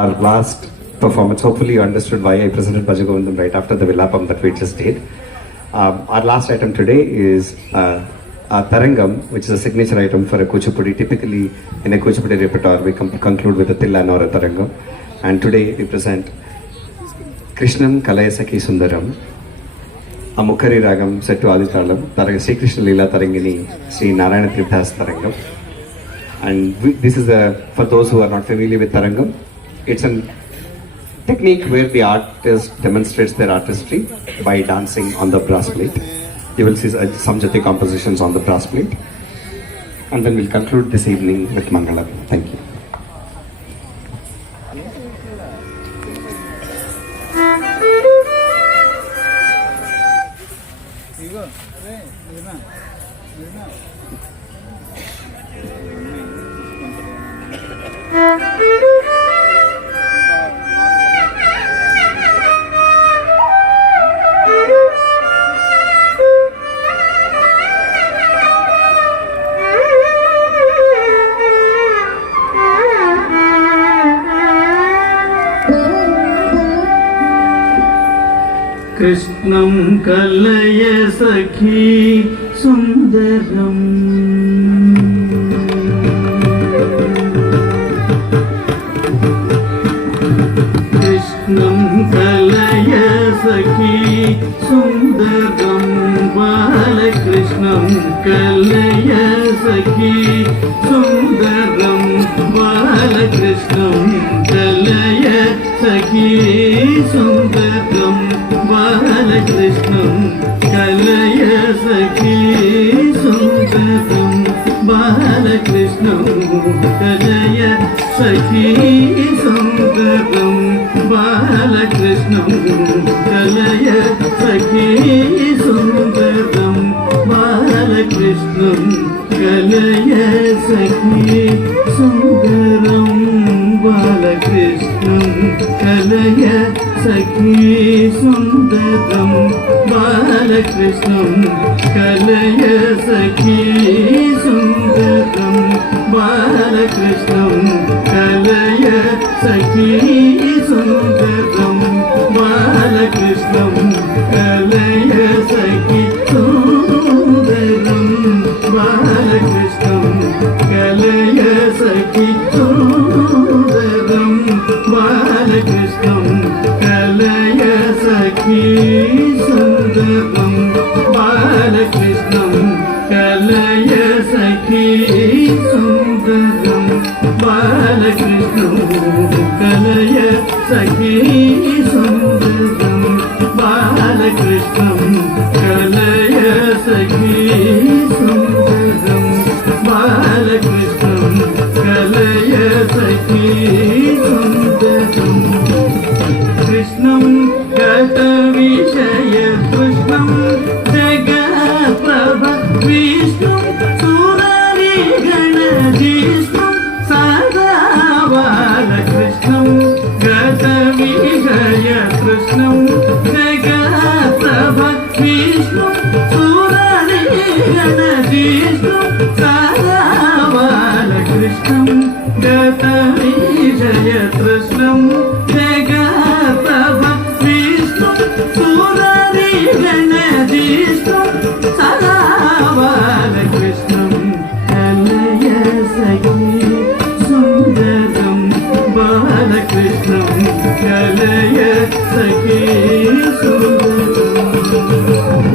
Our last performance, hopefully you understood why I presented Bhajagovindam right after the Villapam that we just did. Our last item today is Tarangam, which is a signature item for a Kuchipudi. Typically in a Kuchipudi repertoire, we conclude with a Tillan or a Tarangam. And today we present Krishnam Kalayasaki Sundaram, a Mukkari Ragam set to Aditalam, Sri Krishna Leela Tarangini, Sri Narayana Tirthas Tarangam. And this is for those who are not familiar with Tarangam, it's a technique where the artist demonstrates their artistry by dancing on the brass plate. You will see some Jati compositions on the brass plate. And then we'll conclude this evening with Mangalam. Thank you. कृष्णं कलय सखी सुंदरम् कृष्णं कलय सखी सुंदरम् बालकृष्णं कलय सखी सुंदरम् बालकृष्णं कलय सखी सुंदरम् बालकृष्णं कलय सखी सुंदरं बालकृष्णं कलय सखी सुंदरं बालकृष्णं कलय सखी सुंदरं बालकृष्णं कलय सखी सुंदरं बालकृष्णं कलय सखी सुंदरं बालकृष्णं कलय सखी सुंदरं बालकृष्णं कलय सखी सुंदरं बालकृष्णं कलय सखी सुंदरं बालकृष्णं कलय सखी सुंदरं बालकृष्णं कलय सखी सुंदरं बालकृष्णं कलय सखी सुंदरं बालकृष्णं कलय सखी सुंदरं बालकृष्णं कलय सखी सुंदरं बालकृष्णं कलय सखी सुंदरं कृष्णं गतविषय कृष्णं जगत्प्रभ विष्णुं सुररिगणजिष्णुं सदा बालकृष्णं गतविषय कृष्णं जगत्प्रभ विष्णुं सुररिगणजिष्णुं सदा बालकृष्णं गतविषय कृष्णं जगत्प्रभ विष्णुं सुररिगणजिष्णुं सदा बालकृष्णं कलय सखी सुंदरं बालकृष्णं कलय सखी सुंदरं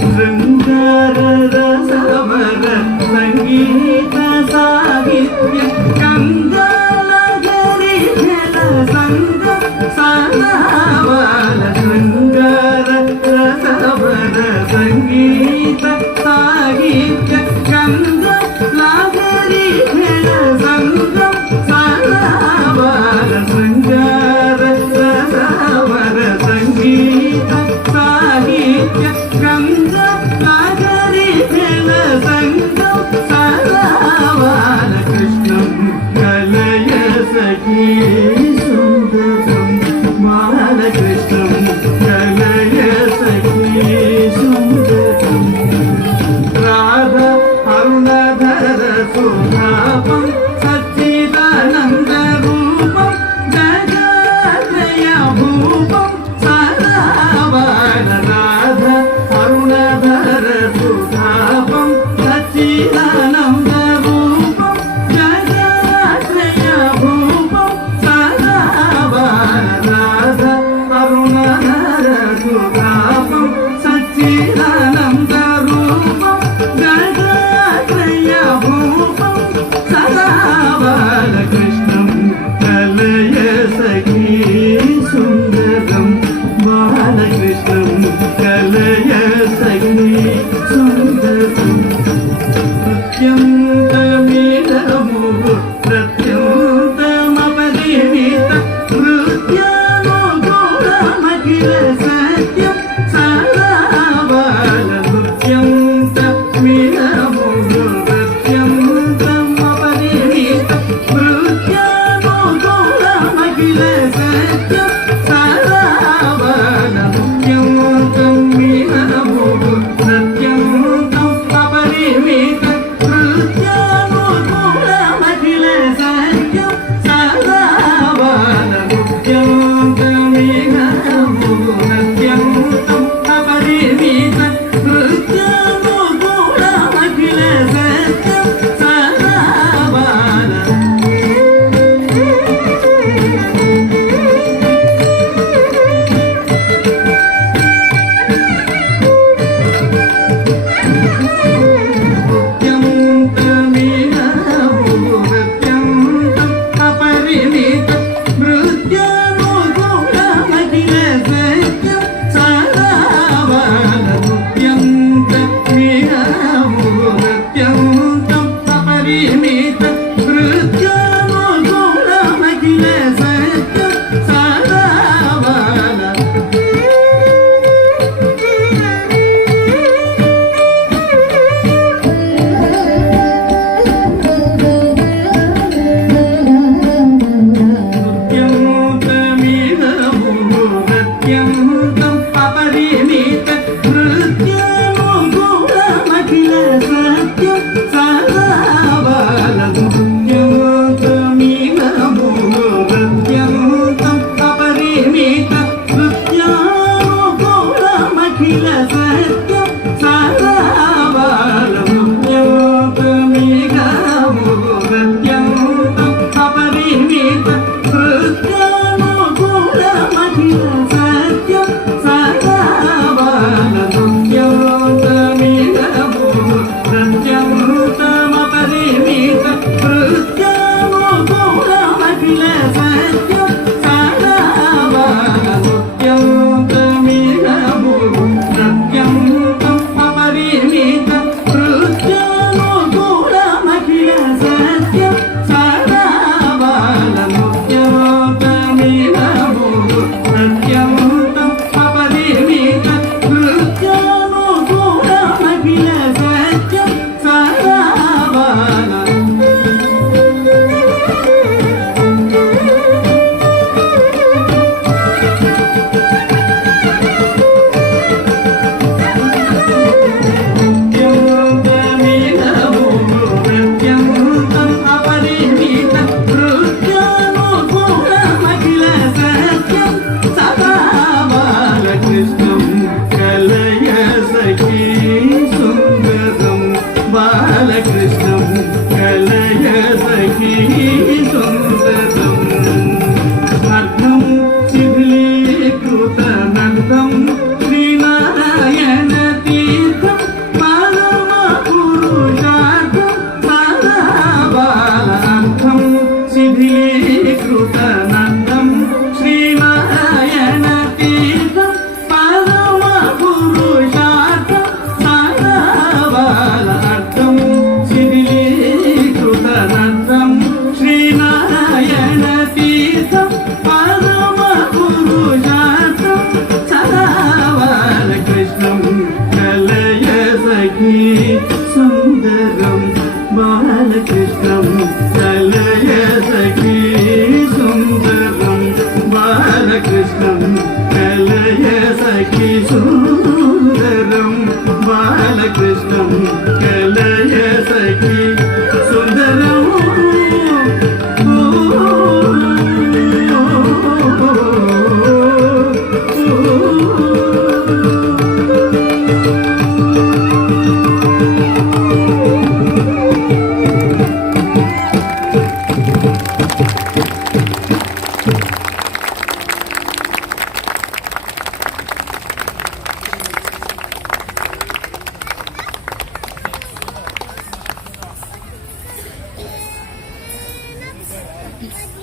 शृंगार रसवर संगीत साहित्य कंगालगरी जल संग सदा बाल शृंगार रसवर संगीत साहित्य कंगालगरी जल संग सदा बाल शृंगार रसवर संगीत साहित्य సత్యం సదావలముఖ్యం తమ్మిహము సత్యం అపరిమిత కృత్యానుకూలమఖిల సత్యం సదావలముఖ్యం తమ్మిహము సత్యం అపరిమిత కృత్యానుకూలమఖిల సత్యం సదావల బాలకృష్ణం కలయ సఖీ సుందరం అర్థం శిథిలీకృత నందం శ్రీనారాయణ తీర్థం పరమ పురుషార్థం సదా బాలార్థం శిథిలీకృత నందం శ్రీనారాయణ తీర్థం పరమ పురుషార్థం సదా బాలార్థం శిథిలీకృత నందం శ్రీనారాయణ తీర్థం పరమ పురుషార్థం సదా బాలకృష్ణం కలయ సఖీ సుందరం బాలకృష్ణం కలయ సఖీ సుందరం బాలకృష్ణం కలయ సఖీ సుందరం బాలకృష్ణం కలయ సఖీ సుందరం Peace.